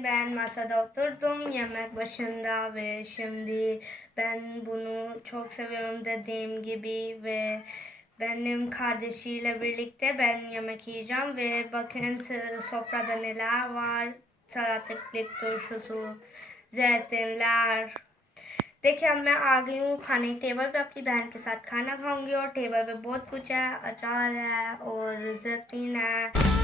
ben masada oturdum. Yemek başında ve şimdi ben bunu çok seviyorum dediğim gibi ve benim kardeşiyle birlikte ben yemek yiyeceğim ve bakın s- sofrada neler var. Salatalık turşusu, zeytinler. देखिए अब मैं आ गई हूँ खाने के table पे अपनी बहन के साथ खाना खाऊंगी और टेबल पे बहुत कुछ है अचार है और जैतून है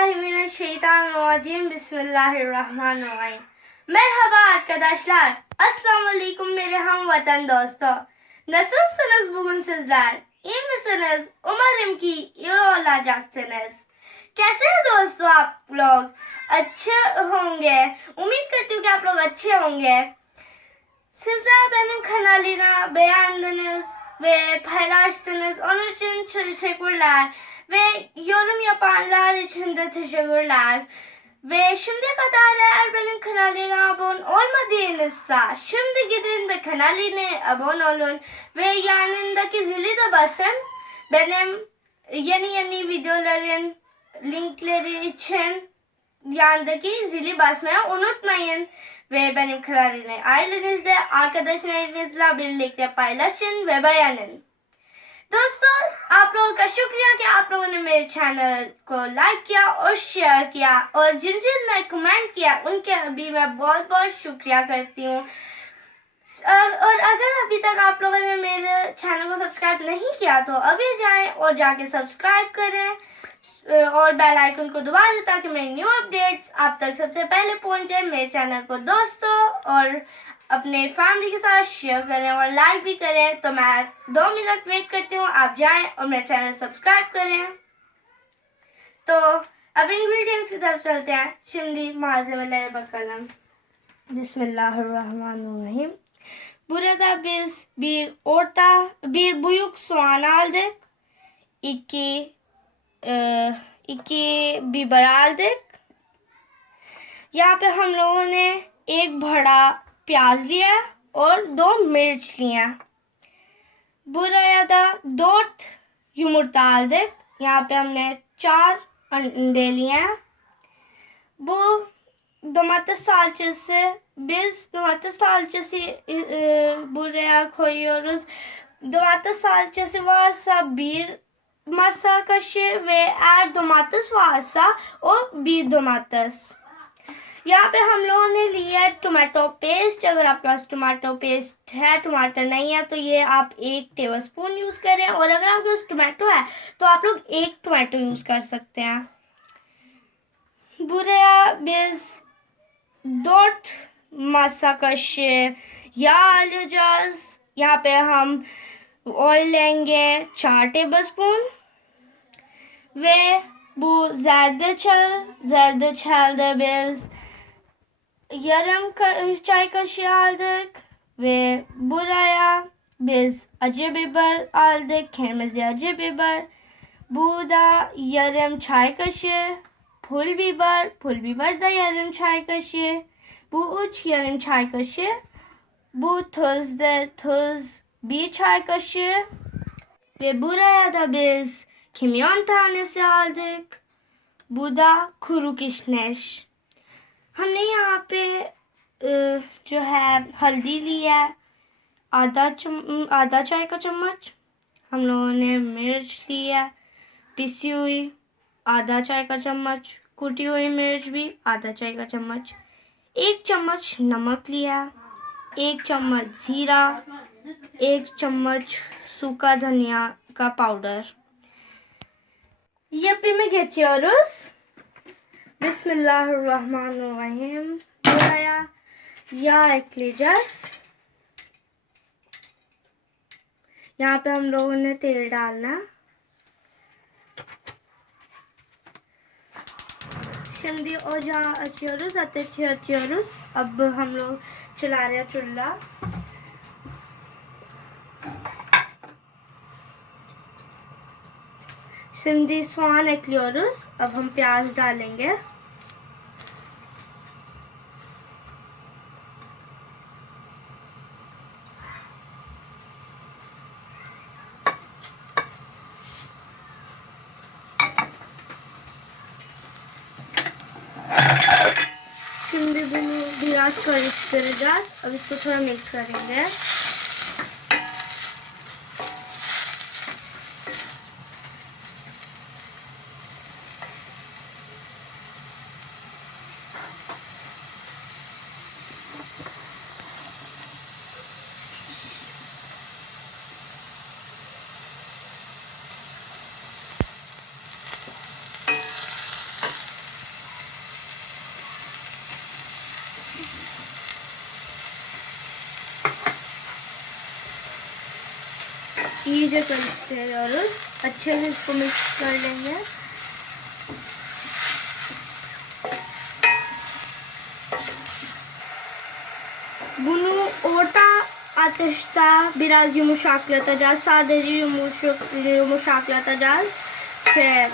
Euzubillahimineşşeytanirracim. Bismillahirrahmanirrahim. Merhaba arkadaşlar. Assalamu alaikum मेरे हम वतन दोस्तों. Nasılsınız bugün sizler? İyi misiniz? Umarım ki iyi olacaksınız. कैसे हैं दोस्तों आप लोग अच्छे होंगे उम्मीद करती हूँ कि आप लोग अच्छे होंगे Sizler benim kanalına beğendiniz ve paylaştınız. Onun için teşekkürler. Ve yorum yapanlar için de teşekkürler. Ve şimdiye kadar eğer benim kanalıma abone olmadıysanız şimdi gidin ve kanalıma abone olun. Ve yanındaki zili de basın. Benim yeni yeni videoların linkleri için yandaki zili basmayı unutmayın. Ve benim kanalımı ailenizde, arkadaşlarınızla birlikte paylaşın ve beğenin. दोस्तों, आप लोगों का शुक्रिया कि आप लोगों ने मेरे चैनल को लाइक किया और शेयर किया और जिन जिन ने कमेंट किया, उनके भी मैं बहुत बहुत शुक्रिया करती हूँ। और अगर अभी तक आप लोगों ने मेरे चैनल को सब्सक्राइब नहीं किया तो अभी जाएँ और जाके सब्सक्राइब करें। और बेल आइकन को दबा दें ताकि मेरी न्यू अपडेट्स आप तक सबसे पहले पहुँचे मेरे चैनल को। दोस्तों, और अपने फैमिली के साथ शेयर करें और लाइक भी करें। तो मैं दो मिनट वेट करती हूँ, आप जाएँ और मेरा चैनल सब्सक्राइब करें। तो अब इंग्रेडिएंट्स की तरफ़ चलते हैं। शिमली माजे वाले बकलम बिस्मिल्लाहिर्रहमानुर्रहीम। बुरा बिस, बीर ओटा, बीर बुयुक सुआनाल दे इक्की इक्की बीबराल दे यहाँ पे हम लोगों ने एक भड़ा प्याज लिया और दो मिर्च लिया buraya da dört yumurta aldık. यहाँ पे हमने चार अंडे लिए हैं. Bu domates salçası biz domates salçası e, e, buraya koyuyoruz. Domates salçası varsa bir masa kaşığı ve eğer domates varsa o bir domates. यहाँ पे हम लोगों ने लिया है टोमेटो पेस्ट अगर आपके पास टोमेटो पेस्ट है टमाटर नहीं है तो ये आप एक टेबल स्पून यूज़ करें। और अगर आपके पास टोमेटो है तो आप लोग एक टोमेटो यूज़ कर सकते हैं। Buraya biz dört masa या yağ alacağız. यहाँ पे हम ऑयल लेंगे चार tablespoon ve bu zerdeçal zerdeçalda biz yarım çay kaşığı aldık ve buraya biz acı biber aldık. Kırmızı acı biber. Bu da yarım çay kaşığı. Pul biber. Pul biber de yarım çay kaşığı. Bu üç yarım çay kaşığı. Bu tuzda tuz bir çay kaşığı. Ve buraya da biz kimyon tanesi aldık. Bu da kuru kişneş. हमने यहाँ पे जो है, हल्दी ली है, आधा चम, आधा चाय का चम्मच, हम लोगों ने मिर्च ली है, पिसी हुई, आधा चाय का चम्मच, कुटी हुई मिर्च भी, आधा चाय का चम्मच, एक चम्मच नमक लिया एक चम्मच जीरा, एक चम्मच सूखा धनिया का powder Yapımı geçiyoruz. Bismillahirrahmanirrahim. Buraya yağ ekleyeceğiz. यहाँ पे हम लोगों ने तेल डालना Şimdi ocağı açıyoruz, ateşi açıyoruz. अब हम लोग चला रहे हैं चूल्हा Şimdi soğan ekliyoruz. अब हम प्याज डालेंगे biraz karıştıracağız. Avista tormil kareli. ये जो कल्चर है और अच्छे से इसको मिक्स कर लेंगे। बुनु ओटा आतिशता बिराज यू मुशाक लेता जा सादे जी यू मुशाक लेता जा छे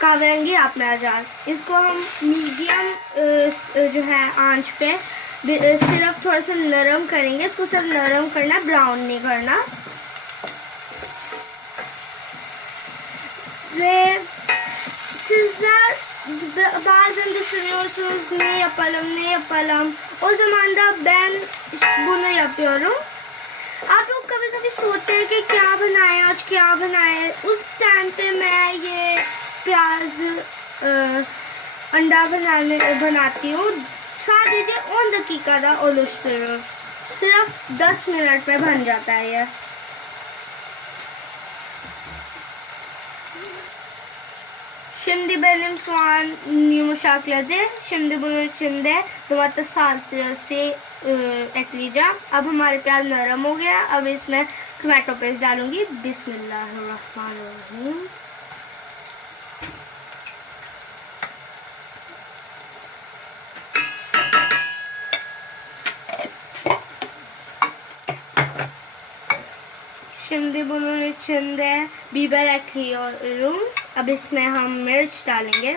कावेंगे आप में आ जा इसको हम मीडियम जो है आँच पे सिर्फ़ थोड़ा सा नरम करेंगे। इसको सिर्फ़ नरम करना ब्राउन नहीं करना। Ne ne. O zaman da ben bunu yapıyorum. आप लोग कभी कभी सोचते हैं कि क्या बनाए आज क्या बनाए उस टाइम पे मैं ये प्याज अ, अंडा बनाने बनाती हूँ 10 dakikada oluşturuyorum. Sırf 10 मिनट में बन जाता है ये Şimdi benim soğan yumuşakladı. Şimdi bunun içinde domates salsası e, ekleyeceğim. अब हमारे प्याज नरम हो गया अब इसमें टोमेटो पेस्ट डालूँगी बिस्मिल्लाहिर्रहमानिर्रहीम चंदे बोलोगे चंदे बीबर रखी और रूम। अब इसमें हम मिर्च डालेंगे।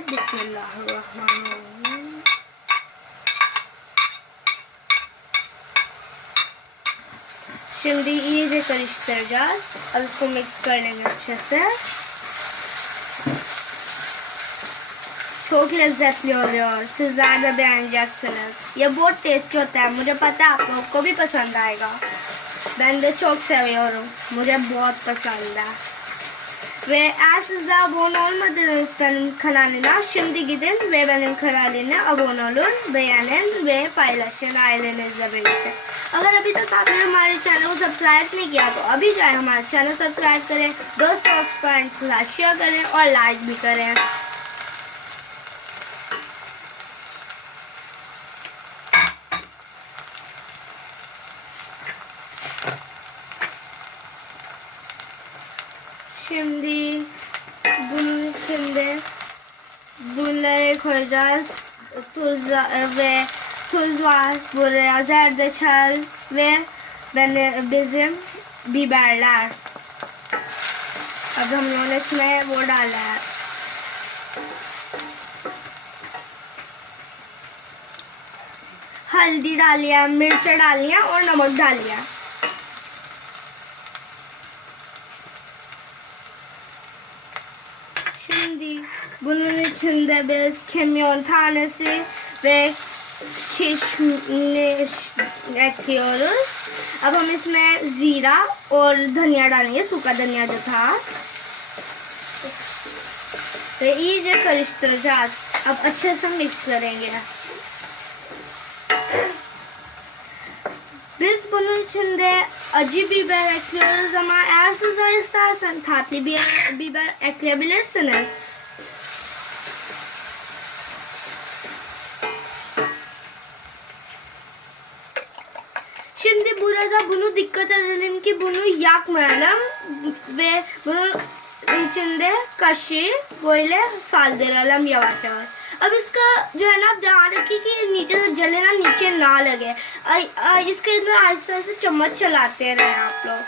चंदी ये देखा रिश्तेदार अब इसको मिक्स कर लेंगे अच्छे से। छोक लज्जत ले और से ज़्यादा बयान जैक्सन ये बहुत टेस्टी होता है। मुझे पता है आप लोग को भी पसंद आएगा। Ben de çok seviyorum. मुझे बहुत पसंद है. Ve eğer sizler abone olmadınız benim kanalıma şimdi gidin ve benim kanalıma abone olun, beğenin ve paylaşın ailenizle birlikte. अगर अभी तक आपने हमारे चैनल को सब्सक्राइब नहीं किया तो अभी जाए हमारे चैनल सब्सक्राइब करें दोस्तों फ्रेंड्स के साथ शेयर करें और लाइक भी करें koyacağız. Tuz ve tuz var buraya zerdeçal ve ben bizim biberler. अब हम लोगों ने इसमें वो डाला है हल्दी डाली है मिर्च डाली है और नमक डाली है bunun içinde biz kimyon tanesi ve किशमिश ekliyoruz. अब हम इसमें जीरा और धनिया डालेंगे सूखा धनिया जो था ve iyice karıştıracağız. Ab अच्छे से mix करेंगे. Biz bunun içinde acı biber ekliyoruz ama eğer sizler istersen tatlı biber, biber ekleyebilirsiniz. बोला था दिक्कत है दिलीम की बुनू याक मैडम, वे बुनू चंदे, कशिर बोले साल दे रलम या वाचा अब इसका जो है ना, आप ध्यान रखिए कि नीचे से जले ना, नीचे ना लगे। इसके इसमें आहिस्ता से चम्मच चलाते रहे आप लोग।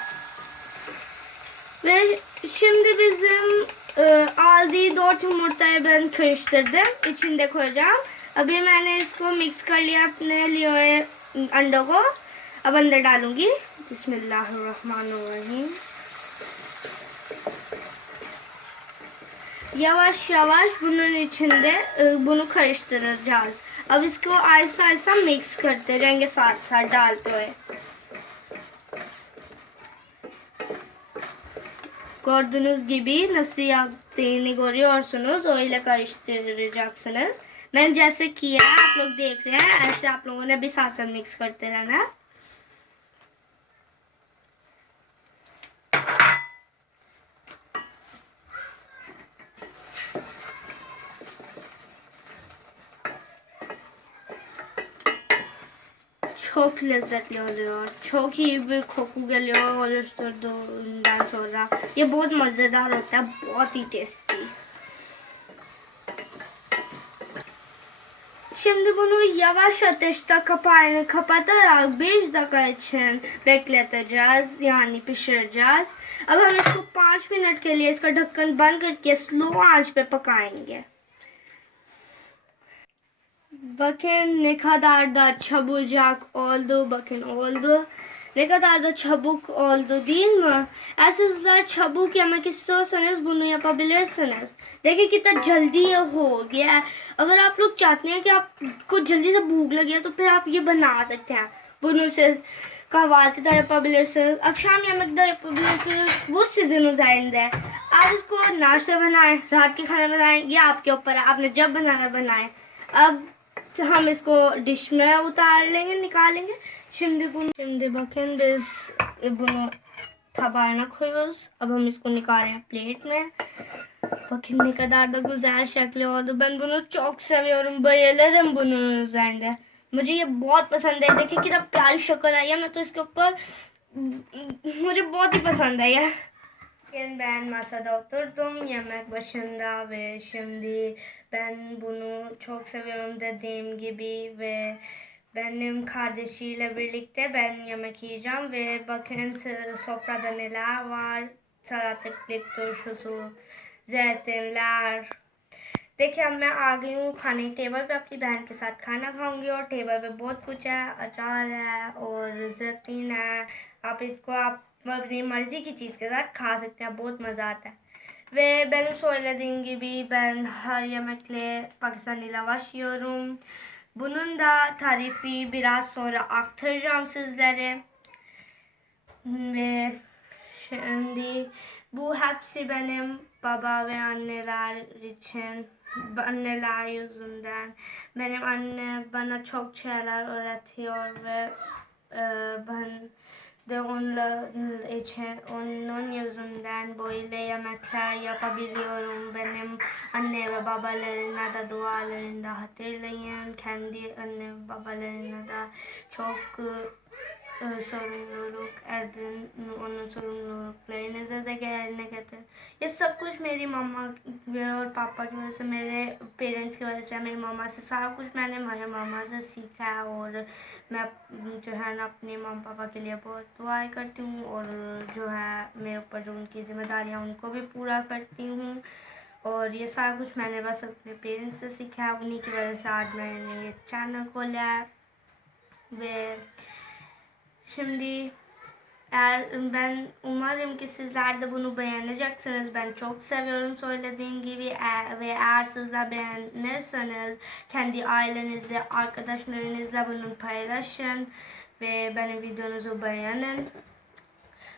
वे शिंदे बिजम आल दी दो चमोटा है बहन खुश कर दे अभी मैंने इसको मिक्स कर लिया अपने लिए अंडों को। अब अंदर डालूंगी बिस्मिल्लाहिर्रहमानिर्रहीम Yavaş yavaş bunun içinde e, bunu karıştıracağız. अब इसको आहिस्ता आहिस्ता मिक्स करते रहेंगे साथ साथ डालते हुए Gördüğünüz gibi nasıl yaptığını görüyorsunuz. Öyle karıştıracaksınız. Ben जैसे किया आप लोग देख रहे हैं ऐसे आप लोगों ने भी साथ साथ मिक्स करते रहना Çok lezzetli oluyor. Çok iyi bir koku geliyor oluşturduğundan sonra. ये बहुत मज़ेदार होता है बहुत ही tasty Şimdi bunu yavaş ateşte kapağını kapatarak 5 dakika için bekleteceğiz yani pişireceğiz. अब हम इसको 5 मिनट के लिए इसका ढक्कन बंद करके स्लो आँच पे पकाएँगे Bucking Nicodar the Chabu Jack, although Bucking Aldo Nicodar the Chabuk Aldo Dima, as is the Chabuk Yamakisto Sennis Bunuya Pabular Sennis. देखिए कितना जल्दी ये हो गया अगर आप लोग चाहते हैं कि आपको जल्दी से भूख लगे तो फिर आप ये बना सकते हैं बुनो से कहवाते थे पब्लिसर अक्षाम यमक दब्लिसर वो सीज़न उजाइंड है आप उसको नाश्ता बनाएँ रात के खाना बनाएँ ये आपके ऊपर है आपने जब बनाना बनाएँ अब तो हम इसको डिश में उतार लेंगे, निकालेंगे। थबाना खोज अब हम इसको निकाल रहे हैं प्लेट में। बखिंदे का दादा गुजार शक्ल और बुनो चौक से भी और बेलर हम बुनो जाएँगे। मुझे ये बहुत पसंद है। देखिए कितना प्यारी शक्ल आई है। मैं तो इसके ऊपर मुझे बहुत ही पसंद है। यार Bugün ben masada oturdum yemek başında ve şimdi ben bunu çok seviyorum dediğim gibi ve benim kardeşiyle birlikte ben yemek yiyeceğim ve bakın s- sofrada neler var. Salatalık turşusu, zeytinler. देखिए अब मैं आ गई हूँ खाने की टेबल पे अपनी बहन के साथ खाना खाऊंगी और टेबल पे बहुत कुछ है अचार है और जैतून है आप इसको आप Mabini Marzi çiz kadar kasetine bozma zaten. Ve benim söylediğim gibi ben her yemekle Pakistani lavaş yiyorum. Bunun da tarifi biraz sonra aktaracağım sizlere. Ve şimdi bu hepsi benim baba ve anneler için anneler yüzünden. Benim anne bana çok şeyler öğretiyor ve e, ben de onların için onun yüzünden böyle yemekler yapabiliyorum. Benim anne ve babalarına da dualarında hatırlayın. Kendi anne ve babalarına da çok e, sorumluluk edin. Onun sorumluluklarınızı da yerine getirin. ये सब कुछ मेरी मम्मा और पापा की वजह से मेरे पेरेंट्स की वजह से मेरी मम्मा से सारा कुछ मैंने मेरे मम्मा से सीखा है और मैं जो है ना अपने मम्मा पापा के लिए बहुत दुआएँ करती हूँ और जो है मेरे ऊपर जो उनकी जिम्मेदारियाँ उनको भी पूरा करती हूँ और ये सारा कुछ मैंने बस अपने पेरेंट्स से सीखा है उन्हीं की वजह से आज मैंने ये चैनल खोला है ve şimdi ben umarım ki sizler de bunu beğeneceksiniz. Ben çok seviyorum söylediğim gibi ve eğer sizler beğenirseniz kendi ailenizle, arkadaşlarınızla bunu paylaşın ve benim videonuzu beğenin.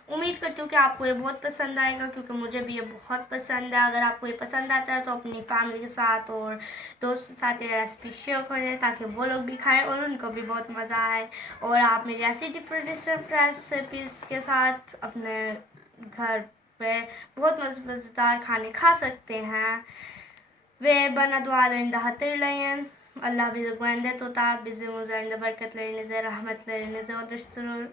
उम्मीद करती हूँ कि आपको ये बहुत पसंद आएगा क्योंकि मुझे भी ये बहुत पसंद है। अगर आपको ये पसंद आता है तो अपनी फैमिली के साथ और दोस्त के साथ ये रेसिपी शेयर करें ताकि वो लोग भी खाएँ और उनको भी बहुत मज़ा आए। और आप मेरी ऐसी डिफरेंट डिफरेंट रेसिपीज़ के साथ अपने घर पे बहुत मज़ेदार खाने खा सकते हैं। Ve bana dualarını da hatırlayın. Allah bizi güvende tutar, bizim üzerinde बरकतlerinize, rahmetlerinize उतरस्तर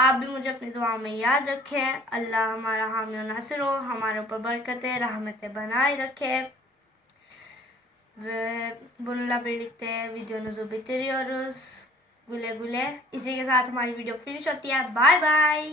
आप भी मुझे अपनी दुआ में याद रखें। अल्लाह हमारा हामी नासिर हो, हमारे ऊपर बरकतें, रहमतें बनाए रखे। वीडियो bununla birlikte videomuzu और गुले गुले इसी के साथ हमारी वीडियो फिनिश होती है। Bye bye